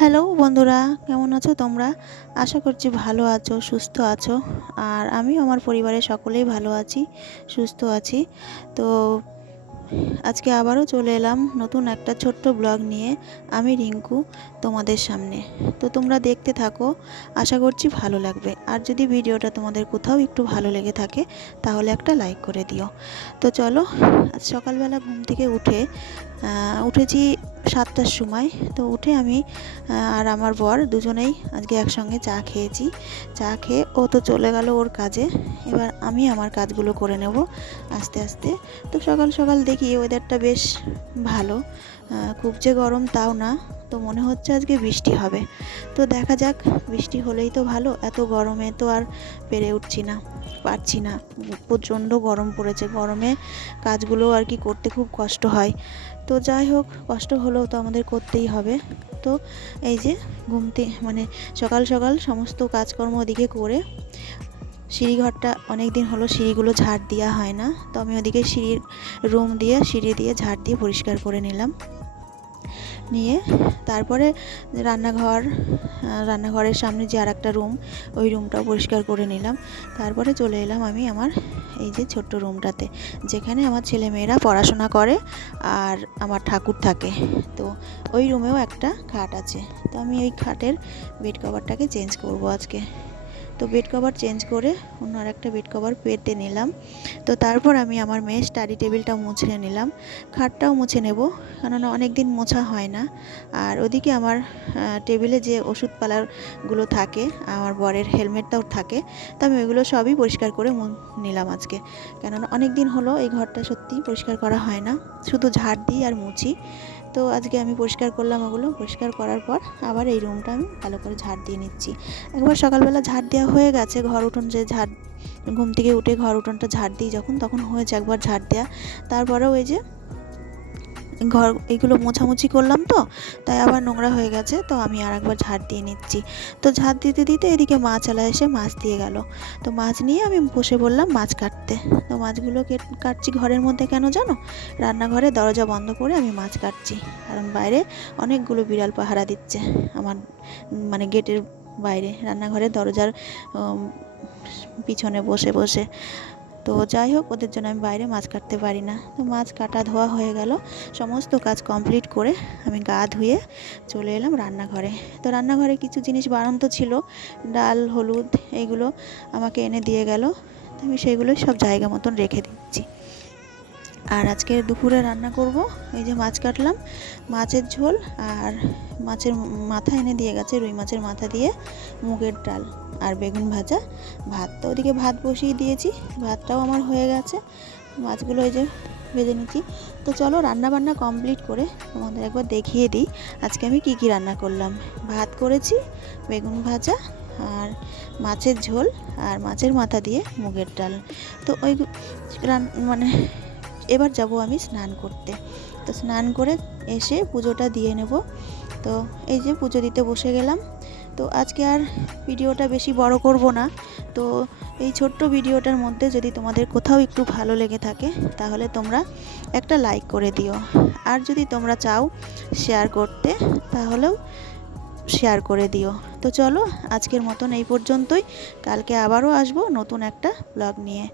Hello বন্ধুরা, কেমন আছো তোমরা? আশা করছি ভালো আছো, সুস্থ আছো। আর আমি আমার পরিবারের সকলেই ভালো আছি, সুস্থ আছি। তো আজকে আবারও চলে এলাম নতুন একটা ছোট্ট ব্লগ নিয়ে। আমি রিঙ্কু তোমাদের সামনে। তো তোমরা দেখতে থাকো, আশা করছি ভালো লাগবে। আর যদি ভিডিওটা তোমাদের কোথাও একটু ভালো লেগে থাকে তাহলে একটা লাইক করে দিও। তো চলো, আজ সকালবেলা ঘুম থেকে উঠেছি 7টার সময়। তো উঠে আমি আর আমার বর দুজনেই আজকে একসঙ্গে চা খেয়েছি। চা খেয়ে ও তো চলে গেল ওর কাজে, এবার আমি আমার কাজগুলো করে নেব আস্তে আস্তে। তো সকাল সকাল দেখি ওয়েদারটা বেশ ভালো, খুব যে গরম তাও না। তো মনে হচ্ছে আজকে বৃষ্টি হবে। তো দেখা যাক, বৃষ্টি হলেই তো ভালো। এত গরমে তো আর পারছি না। প্রচণ্ড গরম পড়েছে, গরমে কাজগুলো আর কি করতে খুব কষ্ট হয়। তো যাই হোক, কষ্ট হলেও তো আমাদের করতেই হবে। তো এই যে সকাল সকাল সমস্ত কাজকর্ম ওদিকে করে সিঁড়িঘরটা অনেক দিন হলো সিঁড়িগুলো ঝাড় দেওয়া হয় না। তো আমি ওদিকে সিঁড়ি দিয়ে ঝাড় দিয়ে পরিষ্কার করে নিলাম। নিয়ে তারপরে রান্নাঘরের সামনে যে আর একটা রুম, ওই রুমটাও পরিষ্কার করে নিলাম। তারপরে চলে এলাম আমি আমার এই যে ছোট্ট রুমটাতে, যেখানে আমার ছেলেমেয়েরা পড়াশোনা করে আর আমার ঠাকুর থাকে। তো ওই রুমেও একটা খাট আছে। তো আমি ওই খাটের বেড কভারটাকে চেঞ্জ করব আজকে। তো বেড কভার চেঞ্জ করে অন্য আর একটা বেড কভার পেতে নিলাম। তো তারপর আমি আমার মেয়ে স্টাডি টেবিলটা মুছে নিলাম, খাটটাও মুছে নেব, কেননা অনেক দিন মোছা হয় না। আর ওদিকে আমার টেবিলে যে ওষুধপালাগুলো থাকে, আমার বরের হেলমেটটাও থাকে। তো আমি ওইগুলো সবই পরিষ্কার করে নিলাম আজকে, কেননা অনেক দিন হলো এই ঘরটা সত্যিই পরিষ্কার করা হয় না, শুধু ঝাড় দিই আর মুছি। তো আজকে আমি পরিষ্কার করলাম, ওগুলো পরিষ্কার করার পর আবার এই রুমটা আমি ভালো করে ঝাড় দিয়ে নিচ্ছি। একবার সকালবেলা ঝাড় দেওয়া হয়ে গেছে, ঘুম থেকে উঠে ঘর উঠোনটা ঝাড় দিই তখন হয়েছে একবার ঝাড় দেওয়া। তারপরেও এই যে এইগুলো মোছামুছি করলাম, তো তাই আবার নোংরা হয়ে গেছে। তো আমি আর একবার ঝাড় দিয়ে নিচ্ছি। তো ঝাড় দিতে দিতে এদিকে মাছওয়ালা এসে মাছ দিয়ে গেল। তো মাছ নিয়ে আমি বসে পড়লাম মাছ কাটতে। তো মাছগুলো কাটছি ঘরের মধ্যে, কেন জানো? রান্নাঘরে দরজা বন্ধ করে আমি মাছ কাটছি, কারণ বাইরে অনেকগুলো বিড়াল পাহারা দিচ্ছে আমার গেটের বাইরে, রান্নাঘরের দরজার পিছনে বসে বসে। তো যাই হোক, ওদের জন্য আমি বাইরে মাছ কাটতে পারি না। তো মাছ কাটা ধোয়া হয়ে গেল, সমস্ত কাজ কমপ্লিট করে আমি গা ধুয়ে চলে এলাম রান্নাঘরে। তো রান্নাঘরে কিছু জিনিস বাড়ন্ত ছিল, ডাল, হলুদ, এইগুলো আমাকে এনে দিয়ে গেল। তো আমি সেইগুলোই সব জায়গা মতন রেখে দিচ্ছি। আর আজকে দুপুরে রান্না করব, এই যে মাছ কাটলাম, মাছের ঝোল আর মাছের মাথা এনে দিয়ে গেছে, রুই মাছের মাথা দিয়ে মুগের ডাল আর বেগুন ভাজা, ভাত। তো ওদিকে ভাত বসিয়ে দিয়েছি, ভাতটাও আমার হয়ে গেছে। মাছগুলো এই যে ভেজে নিচ্ছি। তো চলো, রান্না বান্না কমপ্লিট করে তোমাদের একবার দেখিয়ে দিই আজকে আমি কি কি রান্না করলাম। ভাত করেছি, বেগুন ভাজা আর মাছের ঝোল আর মাছের মাথা দিয়ে মুগের ডাল। তো ওই এবার যাব আমি স্নান করতে। তো স্নান করে এসে পুজোটা দিয়ে নেব। তো এই যে পুজো দিতে বসে গেলাম। তো আজকে আর ভিডিওটা বেশি বড় করব না। তো এই ছোট্ট ভিডিওটার মধ্যে যদি তোমাদের কোথাও একটু ভালো লেগে থাকে তাহলে তোমরা একটা লাইক করে দিও। আর যদি তোমরা চাও শেয়ার করতে তাহলেও শেয়ার করে দিও। তো চলো, আজকের মতন এই পর্যন্তই। কালকে আবারও আসবো নতুন একটা ব্লগ নিয়ে।